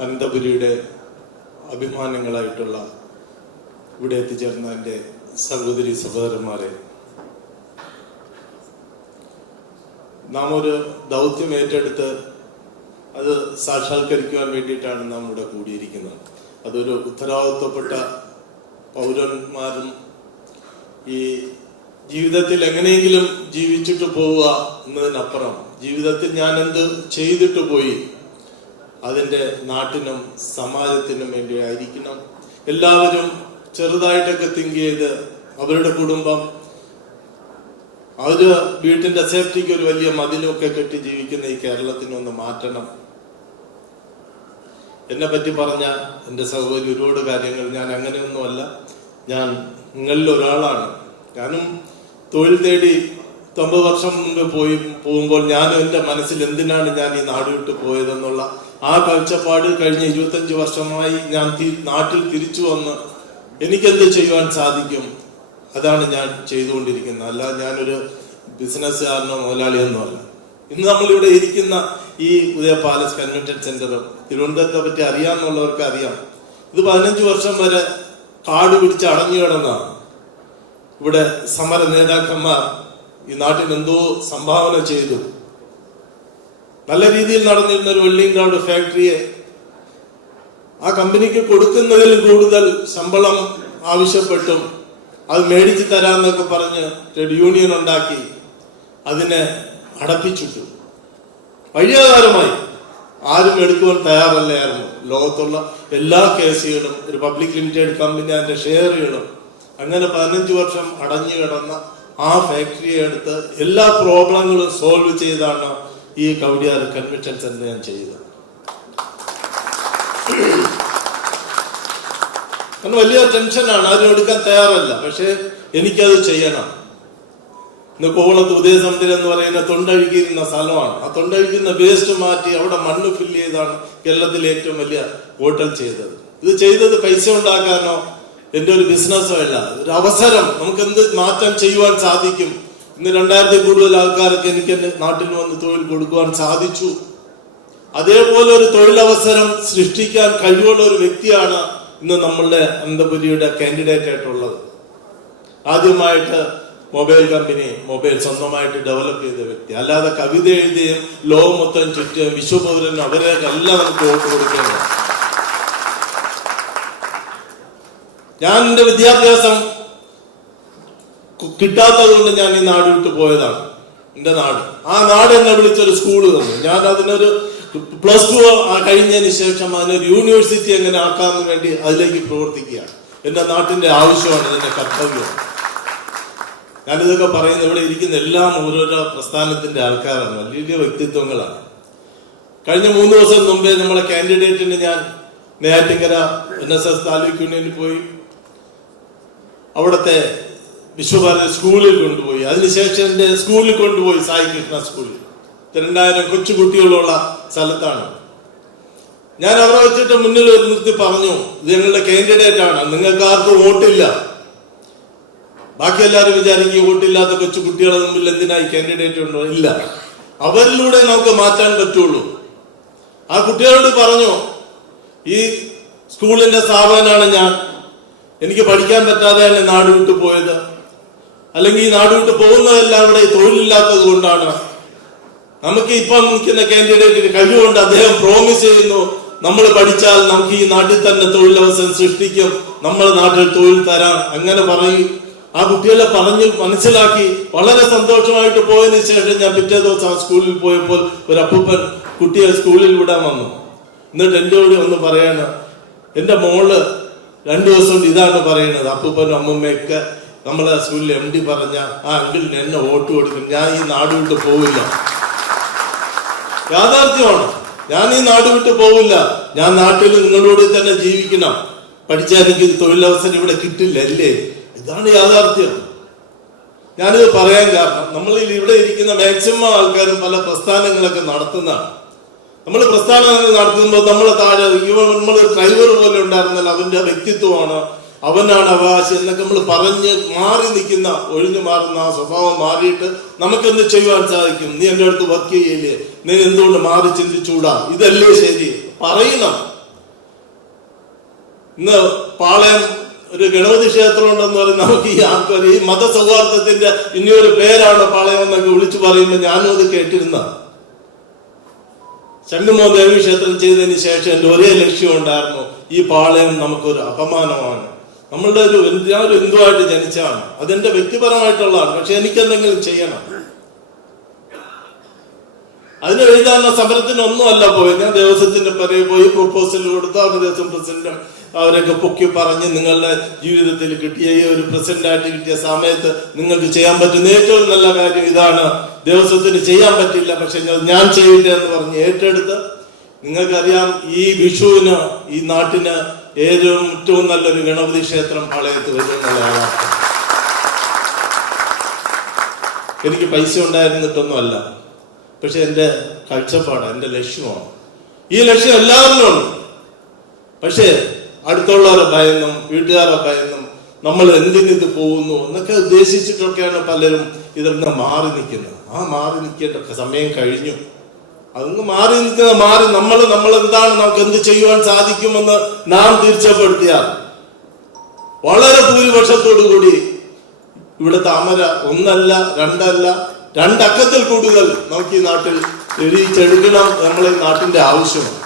അനന്തപുരിയുടെ അഭിമാനങ്ങളായിട്ടുള്ള ഇവിടെ എത്തിച്ചേർന്ന എന്റെ സഹോദരി സഹോദരന്മാരെ നാം ഒരു ദൗത്യം ഏറ്റെടുത്ത് അത് സാക്ഷാത്കരിക്കുവാൻ വേണ്ടിയിട്ടാണ് നാം ഇവിടെ കൂടിയിരിക്കുന്നത്. അതൊരു ഉത്തരവാദിത്വപ്പെട്ട പൗരന്മാരും ഈ ജീവിതത്തിൽ എങ്ങനെയെങ്കിലും ജീവിച്ചിട്ട് പോവുക എന്നതിനപ്പുറം ജീവിതത്തിൽ ഞാൻ എന്ത് ചെയ്തിട്ട് പോയി അതിന്റെ നാട്ടിനും സമാജത്തിനും വേണ്ടി ആയിരിക്കണം എല്ലാവരും ചെറുതായിട്ടൊക്കെ തിങ്ക് ചെയ്ത് അവരുടെ കുടുംബം അവർ വീട്ടിന്റെ സേഫ്റ്റിക്ക് ഒരു വലിയ മതിലൊക്കെ കെട്ടി ജീവിക്കുന്ന ഈ കേരളത്തിനൊന്ന് മാറ്റണം. എന്നെ പറ്റി പറഞ്ഞ എന്റെ സഹോദരി ഒരുപാട് കാര്യങ്ങൾ ഞാൻ അങ്ങനെയൊന്നുമല്ല. ഞാൻ നിങ്ങളിൽ ഒരാളാണ്. ഞാനും തൊഴിൽ തേടി തൊമ്പത് വർഷം മുമ്പ് പോയി പോകുമ്പോൾ ഞാൻ എന്റെ മനസ്സിൽ എന്തിനാണ് ഞാൻ ഈ നാട് വിട്ട് പോയതെന്നുള്ള ആ കാഴ്ചപ്പാട് കഴിഞ്ഞ ഇരുപത്തഞ്ച് വർഷമായി ഞാൻ നാട്ടിൽ തിരിച്ചു വന്ന് എനിക്കെന്ത് ചെയ്യുവാൻ സാധിക്കും? അതാണ് ഞാൻ ചെയ്തുകൊണ്ടിരിക്കുന്നത്. അല്ല ഞാനൊരു ബിസിനസ്സുകാരനോ മുതലാളിയൊന്നും അല്ല. ഇന്ന് നമ്മളിവിടെ ഇരിക്കുന്ന ഈ ഉദയ പാലസ് കൺവെൻഷൻ സെന്റർ തിരുവനന്തപുരത്തെ പറ്റി അറിയാമെന്നുള്ളവർക്ക് അറിയാം. ഇത് പതിനഞ്ച് വർഷം വരെ കാട് പിടിച്ച് അടഞ്ഞു കിടന്നാണ് ഇവിടെ സമര നേതാക്കന്മാർ ഈ നാട്ടിന് എന്തോ സംഭാവന ചെയ്തു. നല്ല രീതിയിൽ നടന്നിരുന്ന ഒരു വെള്ളിയും ക്രൗഡ് ഫാക്ടറിയെ ആ കമ്പനിക്ക് കൊടുക്കുന്നതിൽ കൂടുതൽ ശമ്പളം ആവശ്യപ്പെട്ടും അത് മേടിച്ച് തരാമെന്നൊക്കെ പറഞ്ഞ് ട്രേഡ് യൂണിയൻ ഉണ്ടാക്കി അതിനെ അടപ്പിച്ചിട്ടു. വഴിയാകാരമായി ആരും എടുക്കുവാൻ തയ്യാറല്ലായിരുന്നു. ലോകത്തുള്ള എല്ലാ കേസുകളും ഒരു പബ്ലിക് ലിമിറ്റഡ് കമ്പനി അതിന്റെ ഷെയറുകളും അങ്ങനെ പതിനഞ്ച് വർഷം അടഞ്ഞു കിടന്ന ആ ഫാക്ടറിയെ എടുത്ത് എല്ലാ പ്രോബ്ലങ്ങളും സോൾവ് ചെയ്താണ് ഈ കവടിയാർ കൺവെൻഷൻ സെന്റർ ഞാൻ ചെയ്തത്. കാരണം വലിയ ടെൻഷനാണ് ആരും എടുക്കാൻ തയ്യാറല്ല. പക്ഷെ എനിക്കത് ചെയ്യണം. ഇന്ന് കോവളത്ത് ഉദയസമുദ്രം എന്ന് പറയുന്ന തൊണ്ടഴുകിയിരുന്ന സ്ഥലമാണ്. ആ തൊണ്ടഴുകുന്ന വേസ്റ്റ് മാറ്റി അവിടെ മണ്ണ് ഫില്ല് ചെയ്താണ് കേരളത്തിലെ ഏറ്റവും വലിയ ഹോട്ടൽ ചെയ്തത്. ഇത് ചെയ്തത് പൈസ ഉണ്ടാക്കാനോ? എന്റെ ഒരു ബിസിനസ്സോ അല്ല. ഒരു അവസരം. നമുക്ക് എന്ത് മാറ്റം ചെയ്യുവാൻ സാധിക്കും? ഇന്ന് രണ്ടായിരത്തി കൂടുതൽ ആൾക്കാർക്ക് എനിക്ക് എന്റെ നാട്ടിൽ വന്ന് തൊഴിൽ കൊടുക്കുവാൻ സാധിച്ചു. അതേപോലെ ഒരു തൊഴിലവസരം സൃഷ്ടിക്കാൻ കഴിവുള്ള ഒരു വ്യക്തിയാണ് ഇന്ന് നമ്മളുടെ അനന്തപുരിയുടെ കാൻഡിഡേറ്റ് ആയിട്ടുള്ളത്. ആദ്യമായിട്ട് മൊബൈൽ കമ്പനി മൊബൈൽ സ്വന്തമായിട്ട് ഡെവലപ്പ് ചെയ്ത വ്യക്തി. അല്ലാതെ കവിത എഴുതിയും ലോകം മൊത്തം ചുറ്റും വിശ്വപൗരനും അവരെ എല്ലാം നമുക്ക് വോട്ട് കൊടുക്കേണ്ടത് ഞാൻ എന്റെ വിദ്യാഭ്യാസം കിട്ടാത്തത് കൊണ്ട് ഞാൻ ഈ നാട് വിട്ടു പോയതാണ്. എന്റെ നാട്. ആ നാട് എന്നെ വിളിച്ചൊരു സ്കൂൾ തന്നു. ഞാൻ അതിനൊരു പ്ലസ് ടു കഴിഞ്ഞതിന് ശേഷം അതിനൊരു യൂണിവേഴ്സിറ്റി എങ്ങനെ ആക്കാമെന്ന് വേണ്ടി അതിലേക്ക് പ്രവർത്തിക്കുകയാണ്. എന്റെ നാട്ടിന്റെ ആവശ്യമാണ് എന്റെ കർത്തവ്യമാണ് ഞാനിതൊക്കെ പറയുന്നത് ഇവിടെ ഇരിക്കുന്ന എല്ലാം ഓരോരോ പ്രസ്ഥാനത്തിന്റെ ആൾക്കാരാണ്. വലിയ വ്യക്തിത്വങ്ങളാണ്. കഴിഞ്ഞ മൂന്ന് ദിവസം മുമ്പേ നമ്മളെ കാൻഡിഡേറ്റിന് ഞാൻ Neyyattinkara N S S taluk യൂണിയനിൽ പോയി. അവിടുത്തെ വിശ്വഭാരതി സ്കൂളിൽ കൊണ്ടുപോയി. അതിനുശേഷം എന്റെ സ്കൂളിൽ കൊണ്ടുപോയി സായി കൃഷ്ണ സ്കൂളിൽ. രണ്ടായിരം കൊച്ചു കുട്ടികളുള്ള സ്ഥലത്താണ്. ഞാൻ അവിടെ വെച്ചിട്ട് മുന്നിൽ ഒരു നിർത്തി പറഞ്ഞു ഇത് ഞങ്ങളുടെ കാൻഡിഡേറ്റ് ആണ്. നിങ്ങൾക്ക് ആർക്കും വോട്ടില്ല. ബാക്കി എല്ലാവരും വിചാരിക്കും വോട്ടില്ലാത്ത കൊച്ചു കുട്ടികളെ മുമ്പിൽ എന്തിനായി കാൻഡിഡേറ്റ് ഉണ്ടോ? ഇല്ല. അവരിലൂടെ നമുക്ക് മാറ്റാൻ പറ്റുള്ളൂ. ആ കുട്ടികളോട് പറഞ്ഞു ഈ സ്കൂളിന്റെ സ്ഥാപകനാണ് ഞാൻ. എനിക്ക് പഠിക്കാൻ പറ്റാതെയാണ് നാട് വിട്ടു പോയത്. അല്ലെങ്കിൽ ഈ നാട് വിട്ട് പോകുന്നതെല്ലാം ഇവിടെ തൊഴിലില്ലാത്തത് കൊണ്ടാണ്. നമുക്ക് ഇപ്പം നിൽക്കുന്ന കാൻഡിഡേറ്റിന് കഴിവുകൊണ്ട് അദ്ദേഹം പ്രോമിസ് ചെയ്യുന്നു നമ്മൾ പഠിച്ചാൽ നമുക്ക് ഈ നാട്ടിൽ തന്നെ തൊഴിലവസരം സൃഷ്ടിക്കും. നമ്മൾ നാട്ടിൽ തൊഴിൽ തരാം. അങ്ങനെ പറയും. ആ കുട്ടികളെ പറഞ്ഞ് മനസ്സിലാക്കി. വളരെ സന്തോഷമായിട്ട് പോയതിനു ശേഷം ഞാൻ പിറ്റേ ദിവസം സ്കൂളിൽ പോയപ്പോൾ ഒരു അപ്പൂപ്പൻ കുട്ടിയെ സ്കൂളിൽ വിടാൻ വന്നു. എന്നിട്ട് എന്നോട് ഒന്ന് പറയാണ് എന്റെ മോൾ രണ്ടു ദിവസം ഇതാണ് പറയുന്നത് അപ്പൂപ്പനും അമ്മൂമ്മയൊക്കെ നമ്മളെ സ്കൂളിൽ എം ഡി പറഞ്ഞ ആ അങ്കിളിന് എന്നെ വോട്ട് കൊടുക്കും. ഞാൻ ഈ നാട് വിട്ട് പോവില്ല. യാഥാർത്ഥ്യമാണ്. ഞാൻ ഈ നാട് വിട്ട് പോവില്ല. ഞാൻ നാട്ടിൽ നിങ്ങളോട് തന്നെ ജീവിക്കണം. പഠിച്ചാൽ എനിക്ക് തൊഴിലവസരം ഇവിടെ കിട്ടില്ല അല്ലേ? ഇതാണ് യാഥാർത്ഥ്യം. ഞാനിത് പറയാൻ കാരണം നമ്മൾ ഇവിടെ ഇരിക്കുന്ന മാക്സിമം ആൾക്കാരും പല പ്രസ്ഥാനങ്ങളൊക്കെ നടത്തുന്നതാണ്. നമ്മൾ പ്രസ്ഥാനങ്ങൾ നടത്തുമ്പോൾ നമ്മൾ താഴെ ഇവ നമ്മൾ ഡ്രൈവർ പോലെ ഉണ്ടായിരുന്നാൽ അവന്റെ വ്യക്തിത്വമാണ് അവനാണ് അവകാശം എന്നൊക്കെ നമ്മൾ പറഞ്ഞ് മാറി നിൽക്കുന്ന ഒഴിഞ്ഞു മാറുന്ന ആ സ്വഭാവം മാറിയിട്ട് നമുക്കെന്ത് ചെയ്യുവാൻ സാധിക്കും? നീ എന്റെ അടുത്ത് വർക്ക് ചെയ്യില്ലേ? നീ എന്തുകൊണ്ട് മാറി ചിന്തിച്ചൂടാ ഇതല്ലേ ശരി. പറയണം. ഇന്ന് പാളയം ഒരു ഗണപതി ക്ഷേത്രം ഉണ്ടെന്ന് പറഞ്ഞ് നമുക്ക് ഈ ആൾക്കാർ ഈ മതസൗഹാർദ്ദത്തിന്റെ ഇനിയൊരു പേരാണ് പാളയം എന്നൊക്കെ വിളിച്ചു പറയുമ്പോൾ ഞാനും അത് കേട്ടിരുന്ന. ശംഖുമോ ദേവി ക്ഷേത്രം ചെയ്തതിന് ശേഷം എന്റെ ഒരേ ലക്ഷ്യം ഉണ്ടായിരുന്നു. ഈ പാളയം നമുക്കൊരു അപമാനമാണ്. നമ്മളുടെ ഒരു ഞാൻ ഒരു ഹിന്ദുവായിട്ട് ജനിച്ചാണ്. അതെന്റെ വ്യക്തിപരമായിട്ടുള്ളതാണ്. പക്ഷെ എനിക്കെന്തെങ്കിലും ചെയ്യണം. അതിന് എഴുതാനുള്ള സമരത്തിനൊന്നും അല്ല പോയി. ഞാൻ ദേവസ്വത്തിന്റെ പറയെ പോയി പ്രൊപ്പോസൽ കൊടുത്തു അവർ ദേവസ്വം പ്രസിഡന്റ് അവരൊക്കെ പൊക്കി പറഞ്ഞ് നിങ്ങളുടെ ജീവിതത്തിൽ കിട്ടിയ ഈ ഒരു പ്രസിഡന്റായിട്ട് കിട്ടിയ സമയത്ത് നിങ്ങൾക്ക് ചെയ്യാൻ പറ്റുന്ന ഏറ്റവും നല്ല കാര്യം ഇതാണ്. ദേവസ്വത്തിന് ചെയ്യാൻ പറ്റില്ല പക്ഷെ ഞാൻ ചെയ്യില്ല എന്ന് പറഞ്ഞ് ഏറ്റെടുത്ത് നിങ്ങൾക്കറിയാം ഈ വിഷുവിന് ഈ നാട്ടിന് ഏറ്റവും ഏറ്റവും നല്ലൊരു ഗണപതി ക്ഷേത്രം പാളയത്ത് വരുന്നതാണ് എനിക്ക് പൈസ ഉണ്ടായിരുന്നിട്ടൊന്നും അല്ല പക്ഷെ എന്റെ കാഴ്ചപ്പാട് എന്റെ ലക്ഷ്യമാണ്. ഈ ലക്ഷ്യം എല്ലാവരിലും ഉണ്ട് പക്ഷേ അടുത്തുള്ളവരെ ഭയന്നും വീട്ടുകാരെ ഭയന്നും നമ്മൾ എന്തിനിത് പോകുന്നു എന്നൊക്കെ ഉദ്ദേശിച്ചിട്ടൊക്കെയാണ് പലരും ഇതിൽ മാറി നിൽക്കുന്നത്. ആ മാറി നിൽക്കേണ്ട സമയം കഴിഞ്ഞു. അതൊന്ന് മാറി നിൽക്കുന്ന മാറി നമ്മൾ നമ്മൾ എന്താണ് നമുക്ക് എന്ത് ചെയ്യുവാൻ സാധിക്കുമെന്ന് നാം തീർച്ചപ്പെടുത്തിയാൽ വളരെ ഭൂരിപക്ഷത്തോടു കൂടി ഇവിടുത്തെ അമര ഒന്നല്ല രണ്ടല്ല രണ്ടക്കത്തിൽ കൂടുതൽ നമുക്ക് ഈ നാട്ടിൽ എഴുതിച്ചെടുക്കണം നമ്മളെ നാട്ടിന്റെ ആവശ്യമാണ്.